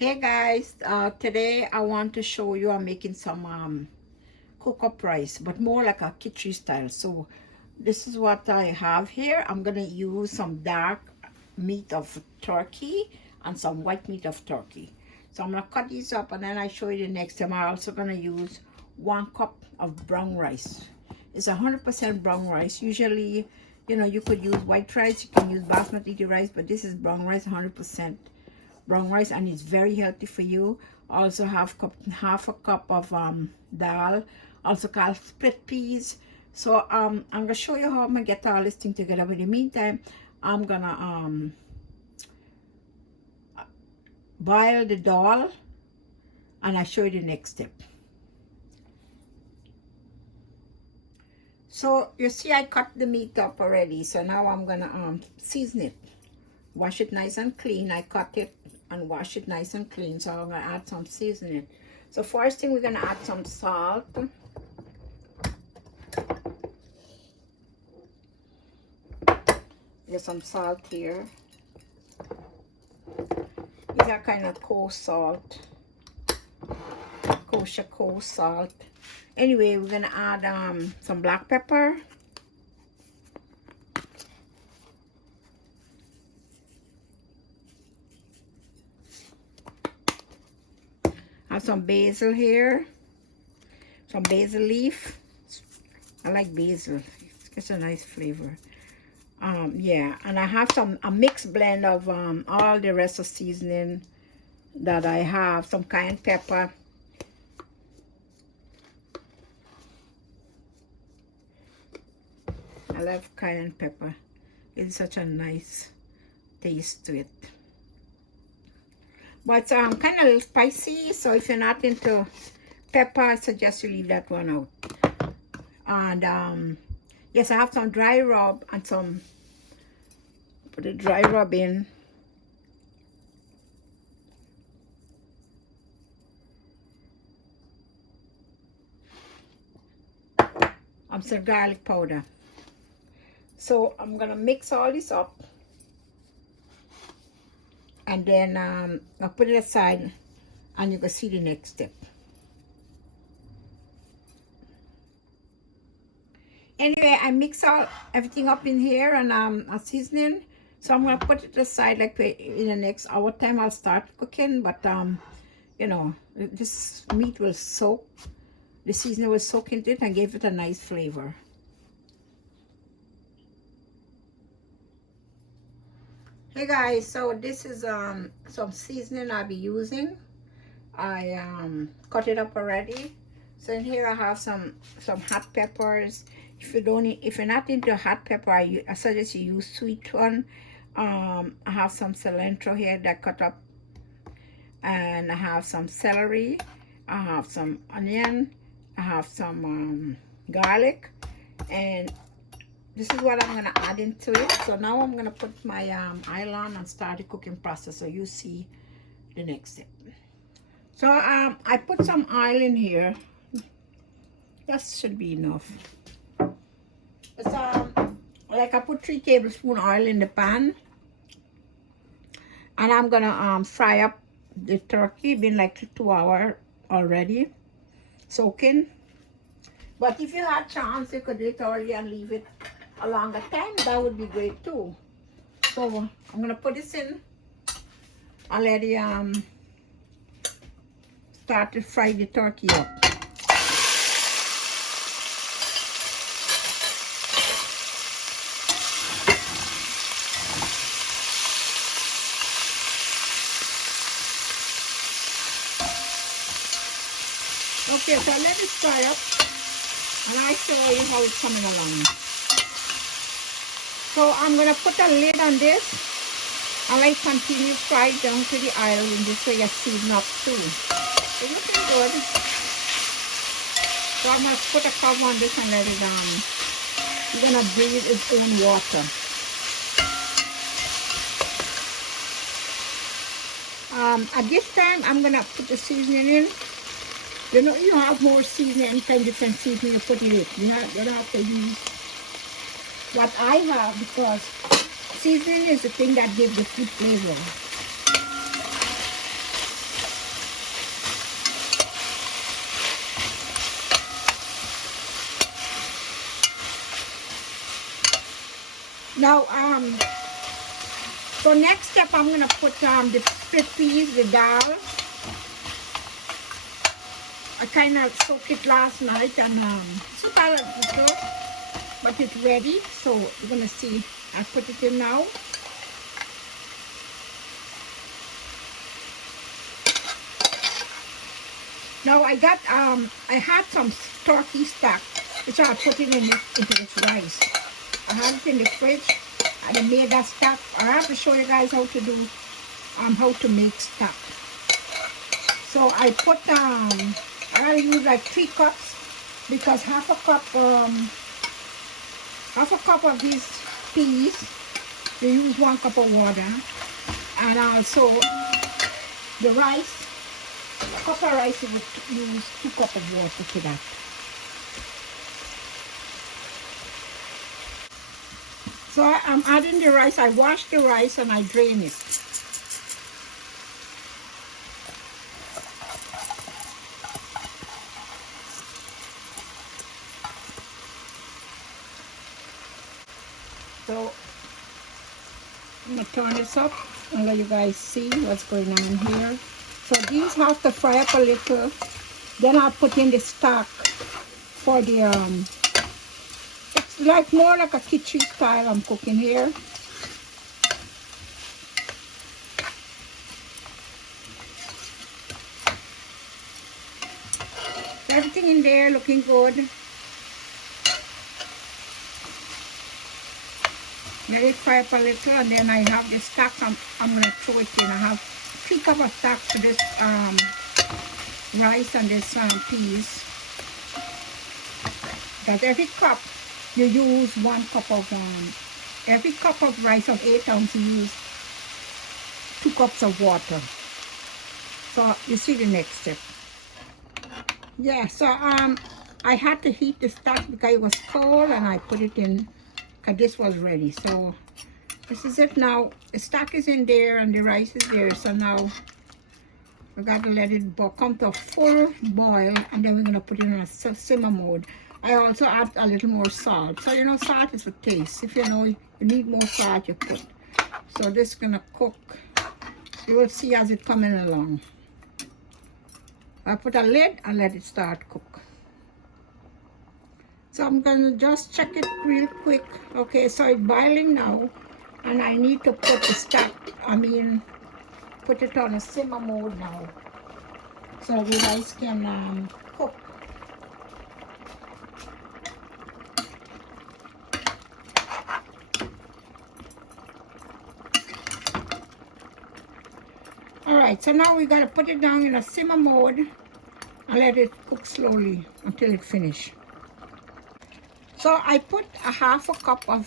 Hey guys, today I want to show you I'm making some cook-up rice, but more like a kitchen style. So this is what I have here. I'm gonna use some dark meat of turkey and some white meat of turkey. So I'm gonna cut these up and then I show you the next time. I'm also gonna use 1 cup of brown rice. It's 100% brown rice. Usually, you could use white rice, you can use basmati rice, but this is brown rice, 100% brown rice, and it's very healthy for you. Also half a cup of dal, also called split peas. So I'm gonna show you how I'm gonna get all this thing together. But in the meantime, I'm gonna boil the dal, and I'll show you the next step. So you see I cut the meat up already, so now I'm gonna season it. Wash it nice and clean. I cut it and wash it nice and clean. So I'm gonna add some seasoning. So first thing, we're gonna add some salt. There's some salt here. These are kind of coarse salt, kosher coarse salt. Anyway, we're gonna add some black pepper. Have some basil here, some basil leaf. I like basil. It gets a nice flavor. Yeah, and I have a mixed blend of all the rest of seasoning that I have. Some cayenne pepper. I love cayenne pepper. It's such a nice taste to it. But it's kind of spicy, so if you're not into pepper, I suggest you leave that one out. And yes, I have some dry rub and some, put the dry rub in. Some garlic powder. So I'm gonna mix all this up, and then I'll put it aside, and you can see the next step. Anyway, I mix everything up in here, and a seasoning. So I'm gonna put it aside, like in the next hour time I'll start cooking. But this meat will soak, the seasoning will soak into it and give it a nice flavor. Hey guys, so this is some seasoning I'll be using. I cut it up already. So in here I have some hot peppers. If you're not into hot pepper, I suggest you use sweet one. I have some cilantro here that cut up, and I have some celery. I have some onion. I have some garlic, and this is what I'm gonna add into it. So now I'm gonna put my oil on and start the cooking process, so you see the next step. So I put some oil in here. That should be enough. It's like I put 3 tablespoons oil in the pan, and I'm gonna fry up the turkey. Been like 2 hours already soaking. But if you had chance, you could do it early and leave it a longer time. That would be great too. So I'm gonna put this in and let it start to fry the turkey up. Okay, so let it fry up, and I'll show you how it's coming along. So I'm gonna put a lid on this, and I continue to fry down to the oil in this way. You season up too. It's looking good. So I'm gonna put a cover on this and let it it's gonna breathe its own water. At this time I'm gonna put the seasoning in. You have more seasoning, anytime different seasoning you put in it. You don't have to use what I have, because seasoning is the thing that gives the food flavor. Now, so next step, I'm gonna put the split peas, the dal. I kind of soaked it last night and took a little, but it's ready. So you're gonna see. I put it in now. Now I got I had some turkey stock which I put it in into this rice. I had it in the fridge and I made that stock. I have to show you guys how to do how to make stock. So I put I use like 3 cups because half a cup of these peas, you use 1 cup of water, and also the rice, a cup of rice, you would use 2 cups of water to that. So I'm adding the rice. I wash the rice and I drain it. So I'm gonna turn this up and let you guys see what's going on here. So these have to fry up a little. Then I'll put in the stock for the it's like more like a kitchen style I'm cooking here. Everything in there looking good. Let it fry up a little, and then I have the stock. I'm gonna throw it in. I have 3 cups of stock for this rice and this peas. That every cup you use 1 cup of every cup of rice of 8 ounces you use 2 cups of water. So you see the next step. Yeah. So I had to heat the stock because it was cold, and I put it in. Because this was ready. So this is it now. The stock is in there and the rice is there. So now we got to let it come to a full boil, and then we're going to put it in a simmer mode. I also add a little more salt. So you know, salt is for taste. If you know you need more salt, you put. So this is going to cook. You will see as it coming along. I put a lid and let it start cook. So I'm gonna just check it real quick. Okay, so it's boiling now, and I need to put the stock, put it on a simmer mode now, so the rice can cook. All right, so now we gotta put it down in a simmer mode and let it cook slowly until it finishes. So I put a half a cup of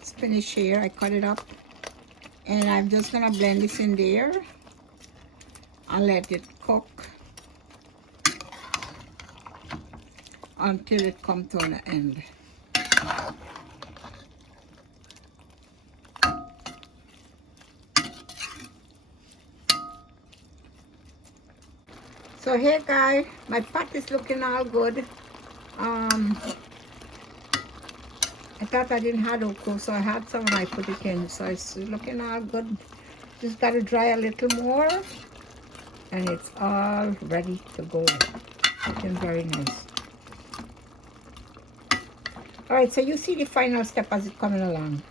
spinach here. I cut it up, and I'm just gonna blend this in there and let it cook until it comes to an end. So here guys, my pot is looking all good. I thought I didn't have okra, so I had some and I put it in. So it's looking all good. Just got to dry a little more, and it's all ready to go. Looking very nice. All right, so you see the final step as it's coming along.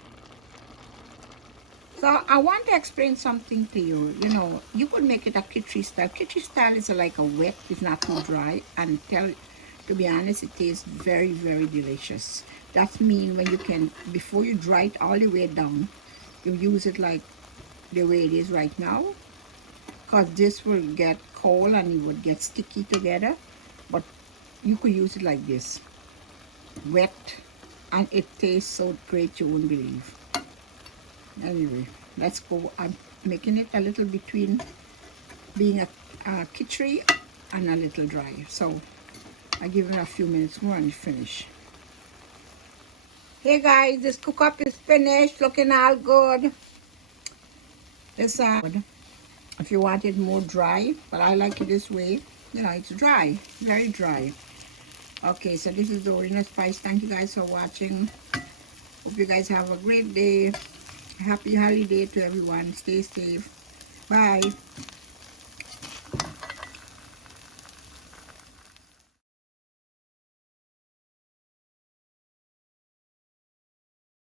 So I want to explain something to you. You know, you could make it a kitchre style. Kitchre style is like a wet, it's not too dry, and to be honest, it tastes very, very delicious. That's mean when you can, before you dry it all the way down, you use it like the way it is right now, because this will get cold and it would get sticky together. But you could use it like this, wet, and it tastes so great you wouldn't believe. Anyway, let's go. I'm making it a little between being a kitchre and a little dry. So I give it a few minutes more and finish. Hey guys, this cook up is finished, looking all good. This if you want it more dry, but I like it this way. You know, it's dry, very dry. Okay, so this is the original spice. Thank you guys for watching. Hope you guys have a great day. Happy holiday to everyone. Stay safe. Bye.